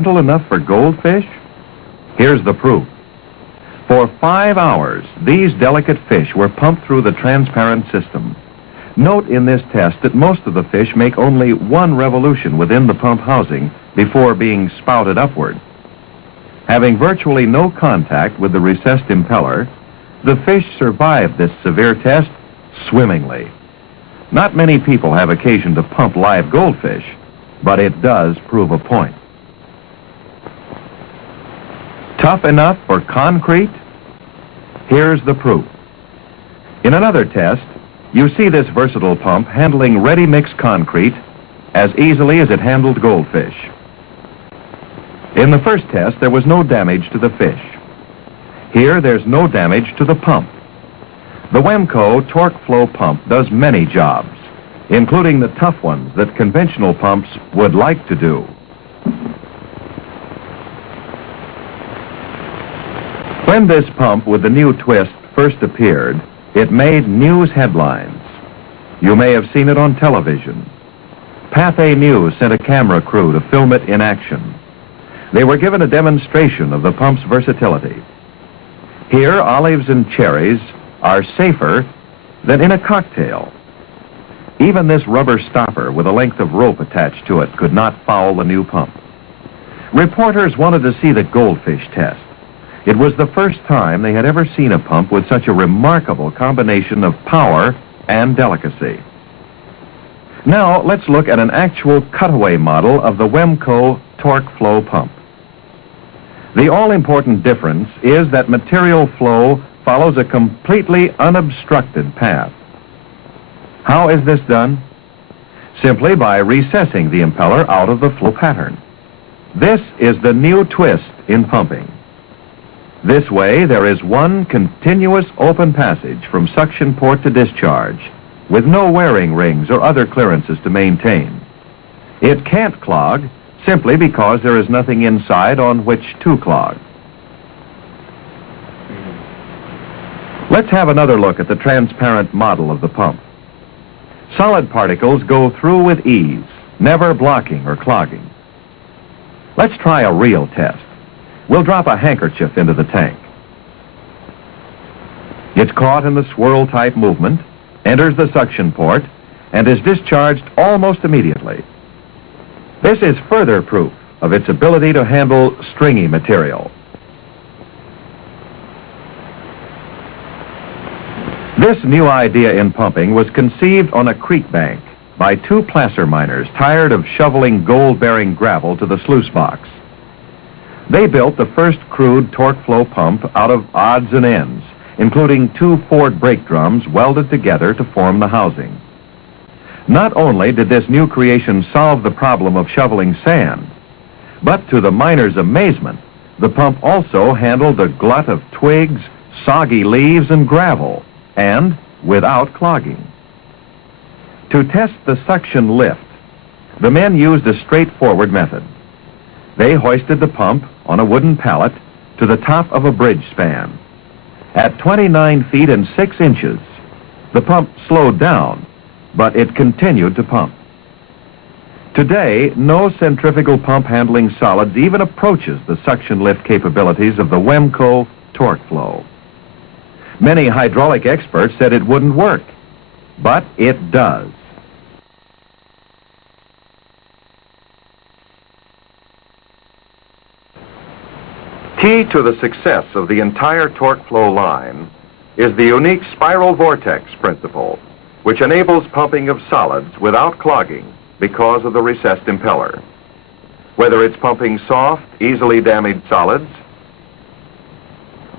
gentle enough for goldfish? Here's the proof. For 5 hours, these delicate fish were pumped through the transparent system. Note in this test that most of the fish make only one revolution within the pump housing before being spouted upward. Having virtually no contact with the recessed impeller, the fish survived this severe test swimmingly. Not many people have occasion to pump live goldfish, but it does prove a point. Tough enough for concrete? Here's the proof. In another test, you see this versatile pump handling ready-mix concrete as easily as it handled goldfish. In the first test, there was no damage to the fish. Here, there's no damage to the pump. The Wemco Torque flow pump does many jobs, including the tough ones that conventional pumps would like to do. When this pump with the new twist first appeared, it made news headlines. You may have seen it on television. Pathé News sent a camera crew to film it in action. They were given a demonstration of the pump's versatility. Here, olives and cherries are safer than in a cocktail. Even this rubber stopper with a length of rope attached to it could not foul the new pump. Reporters wanted to see the goldfish test. It was the first time they had ever seen a pump with such a remarkable combination of power and delicacy. Now, let's look at an actual cutaway model of the Wemco Torque flow pump. The all-important difference is that material flow follows a completely unobstructed path. How is this done? Simply by recessing the impeller out of the flow pattern. This is the new twist in pumping. This way, there is one continuous open passage from suction port to discharge, with no wearing rings or other clearances to maintain. It can't clog, simply because there is nothing inside on which to clog. Let's have another look at the transparent model of the pump. Solid particles go through with ease, never blocking or clogging. Let's try a real test. We'll drop a handkerchief into the tank. It's caught in the swirl-type movement, enters the suction port, and is discharged almost immediately. This is further proof of its ability to handle stringy material. This new idea in pumping was conceived on a creek bank by two placer miners tired of shoveling gold-bearing gravel to the sluice box. They built the first crude torque flow pump out of odds and ends, including two Ford brake drums welded together to form the housing. Not only did this new creation solve the problem of shoveling sand, but to the miners' amazement, the pump also handled a glut of twigs, soggy leaves, and gravel, and without clogging. To test the suction lift, the men used a straightforward method. They hoisted the pump on a wooden pallet to the top of a bridge span. At 29 feet and 6 inches, the pump slowed down, but it continued to pump. Today, no centrifugal pump handling solids even approaches the suction lift capabilities of the Wemco Torque flow. Many hydraulic experts said it wouldn't work, but it does. Key to the success of the entire torque flow line is the unique spiral vortex principle, which enables pumping of solids without clogging because of the recessed impeller. Whether it's pumping soft, easily damaged solids,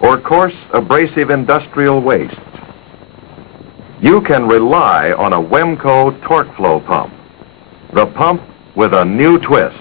or coarse, abrasive industrial wastes, you can rely on a Wemco torque flow pump, the pump with a new twist.